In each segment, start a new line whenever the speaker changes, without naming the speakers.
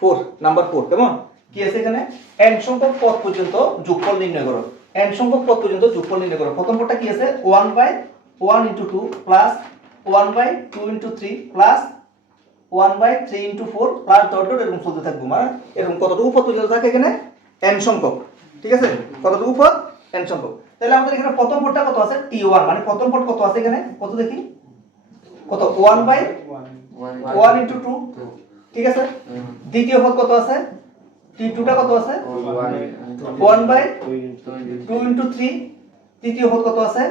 Four number four কেমন কি আছে এখানে? N সংখ্যক পদ পর্যন্ত যোগফল নির্ণয় করো। N সংখ্যক পদ পর্যন্ত যোগফল নির্ণয় করো। প্রথম পদটা কি আছে? 1 by 1 into 2 plus 1 by 2 into 3 plus 1 by 3 into 4 plus dot dot এরকম চলতে থাকবে। মানে এরকম কতটুকু পদ পর্যন্ত থাকে এখানে? N সংখ্যক। ঠিক আছে? কতটুকু পদ? N সংখ্যক। তাহলে আমাদের এখানে প্রথম পদটা কত আছে? T1 মানে প্রথম পদ কত আছে এখানে? কত দেখি? কত? 1 বাই 1 ইনটু 2 ঠিক আছে? দ্বিতীয় পদ কত আছে? টি টুটা কত আছে? 1 বাই 2 ইনটু 3 তৃতীয় পদ কত আছে?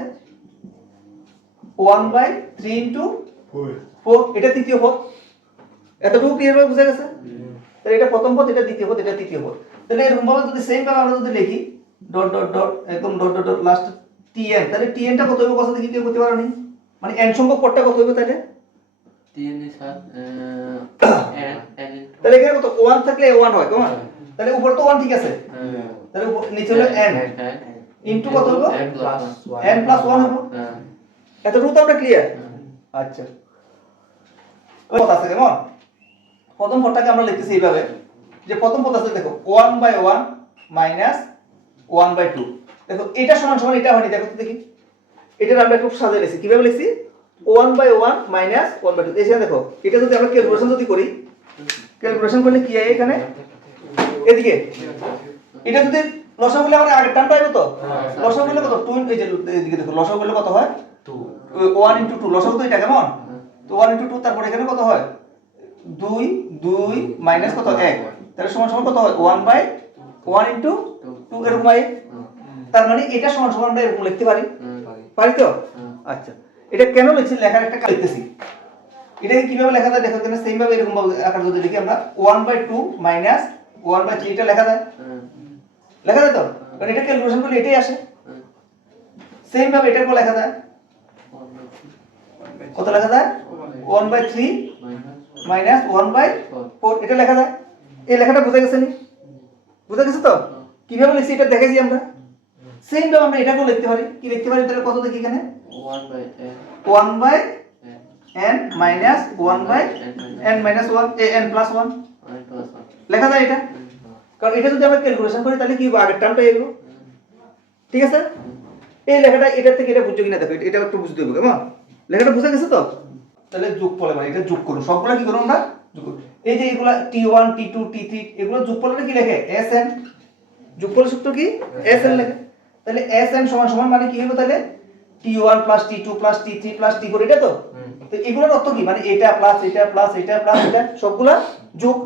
1 বাই 3 ইনটু 4 এটা তৃতীয় পদ। এতটুকু ক্লিয়ার ভাবে বুঝা গেছে? তাহলে এটা প্রথম পদ এটা দ্বিতীয় পদ এটা তৃতীয় পদ। তাহলে এরকম ভাবে যদি সেম ভাবে আমরা যদি লিখি ডট ডট ডট একদম dot dot dot last t n তাহলে টিএন টা কত হবে কথা দেখি কেউ করতে পারোনি? মানে এন সংখ্যক পদটা কত হবে তাহলে? তাহলে এখানে কত 1 থাকলে 1 হয় কেমন? তাহলে উপর তো 1 ঠিক আছে। তাহলে নিচে হলো n ইনটু কত হলো? N প্লাস 1 হবে এতটুকু তো আমরা ক্লিয়ার আচ্ছা। কথা আছে কেমন? প্রথম পদটাকে আমরা লিখতেছি এইভাবে। যে প্রথম পদ আছে দেখো 1 বাই 1 মাইনাস 1 বাই 2 দেখো এটা সমান সমান এটা হয়নি দেখো তো দেখি। এটা আমরা একটু সাজিয়ে লিখছি কীভাবে লিখছি? 1 বাই 1 মাইনাস 1 বাই 2 এখানে দেখো এটা যদি আমরা ক্যালকুলেশন যদি করি ক্যালকুলেশন করলে কি হয় এখানে? এদিকে। এটা যদি লসাগু করলে আমরা আগের টান পাইবো তো? লসাগু করলে কত? 2 এই যে এদিকে দেখো লসাগু করলে কত হয়? 1 ইনটু 2 লসাগু তো এটা কেমন? তো 1 ইনটু টু তারপর এখানে কত হয়? 2 2 মাইনাস কত? এক। তাহলে সমান সমান কত হয়? 1 বাই 1 ইনটু 2 এরকম হয়। তার মানে এটা সমান সমান আমরা এরকম লিখতে পারি। পারি। তো? আচ্ছা। এটা কেন লিখছি? লেখার একটা কাজ লিখতেছি। এটাকে কীভাবে লেখা যায় দেখো কেন সেম ভাবে এরকম ভাবে আকার যদি লিখি আমরা। 1 বাই 2 মাইনাস 1 বাই 3 এটা লেখা যায়? লেখা যায় তো? কারণ এটা ক্যালকুলেশন করলে এটাই আসে। সেম ভাবে এটাকেও লেখা যায়। কত লেখা যায়? 1 বাই 3 মাইনাস 1 বাই 4 এটা লেখা যায়। এই লেখাটা বুঝা গেছে নি? বুঝা গেছে তো? কীভাবে লিখছি এটা দেখেছি আমরা। সেম ভাবে আমরা এটাকেও লিখতে পারি। কি লিখতে পারি? তাহলে কত দেখি এখানে? 1 by n minus 1 by n minus 1 এ n প্লাস 1 লেখা যায় এটা? কারণ এটা যদি আমরা ক্যালকুলেশন করি, তাহলে কি হবে আগের টার্মটা এগো ঠিক আছে? এই লেখাটা এটা থেকে এটা বুঝছ কিনা? দেখো, এটা- একটু বুঝতে হবে, কেমন? লেখাটা বুঝে গেছে তো? তাহলে যোগ ফলে মানে এটা যোগ করুন। সবগুলা কি করুন আমরা? যোগ করুন। এই যে এগুলা t1 t2 t3 এগুলো যোগ করলে কি লেখে? Sn যোগফল সূত্র কি? Sn লেখে। তাহলে sn সমান সমান মানে কি হবে তাহলে? T1 plus t2 plus t3 plus t4 এটা তো? তো এগুলোর অর্থ কি? মানে এটা প্লাস এটা প্লাস এটা প্লাস এটা সবগুলা যোগ।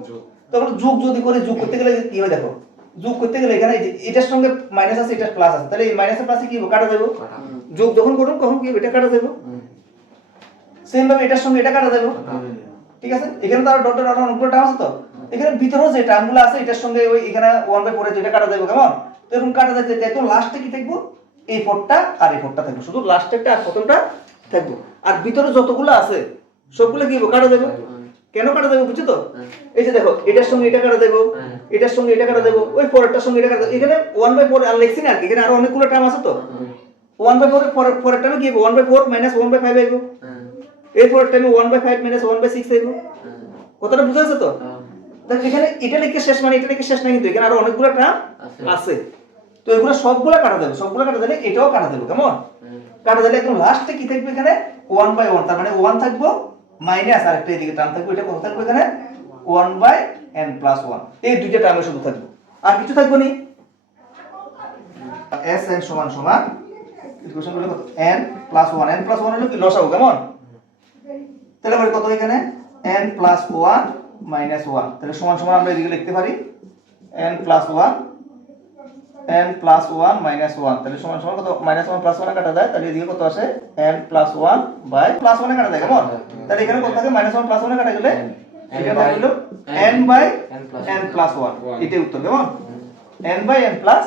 তখন যোগ যদি করে যোগ করতে গেলে কি হয় দেখো? যোগ করতে গেলে এখানে এটার সঙ্গে মাইনাস আছে এটা প্লাস আছে। তাহলে এই মাইনাসের প্লাসে কি কাটা যাবে যোগ যখন করুন তখন কি এটা কাটা যাবে সেম ভাবে এটার সঙ্গে এটা কাটা যাবে ঠিক আছে? এখানে তো আর ডট ডট অনেকগুলো টার্ম আছে তো? এখানে ভিতরেও যে টার্মগুলো আছে এটার সঙ্গে ওই এখানে ওয়ান বাই ফোরে যেটা কাটা যাবে কেমন? তো এরকম কাটা যাচ্ছে লাস্টে কি থাকব? এই ফোরটা আর এই ফোরটা থাকবে। শুধু লাস্টেরটা আর প্রথমটা থাকব। আর ভিতরে যতগুলো আছে সবগুলো কি কাটা যাবে? কেন কাটা যাবে বুঝছ তো? এই যে দেখো এটার সঙ্গে এটা কাটা দেবো এটার সঙ্গে এটা কাটা দেবো ওই পরেরটার সঙ্গে এটা কাটা এখানে ওয়ান বাই ফোর আর লিখছি না এখানে আরও অনেকগুলো টার্ম আছে তো। ওয়ান বাই ফোর পরের পরের টার্মে কি হবে one by four minus one by five আইবো এর পরের টাইমে one by five minus one by six আইবো কথাটা বুঝা যাচ্ছে তো? দেখো এখানে এটা লিখে শেষ মানে এটা লিখে শেষ না কিন্তু এখানে আরও অনেকগুলো টার্ম
আছে।
তো এগুলো সবগুলো কাটা যাবে সবগুলো কাটা দিলে এটাও কাটা দেবো কেমন? কাটা দিলে একদম লাস্টে কি থাকবে এখানে? ওয়ান বাই ওয়ান তার মানে ওয়ান থাকব মাইনাস আর একটা এদিকে টার্ম থাকবে এটা কত থাকবে এখানে? One by n plus one এই দুইটা টার্মে শুধু থাকবে আর কিছু থাকবে নি? এস এন সমান সমান ইকুয়েশনগুলো কত? N plus one n plus one হলো কি? লস লসাগু কেমন? তাহলে এবার কত এখানে? n plus one minus one তাহলে সমান সমান আমরা এদিকে লিখতে পারি n plus one n plus one minus one তাহলে সমান সমান কত? মাইনাস ওয়ান প্লাস ওয়ানে কাটা যায় তাহলে এদিকে কত আসে? n plus one by plus ওয়ানে কাটা যায় কেমন? তাহলে এখানে কত থাকে? মাইনাস ওয়ান প্লাস ওয়ানে কাটা গেলে এখানে থাকল n by n plus one এটাই উত্তর কেমন? n by n plus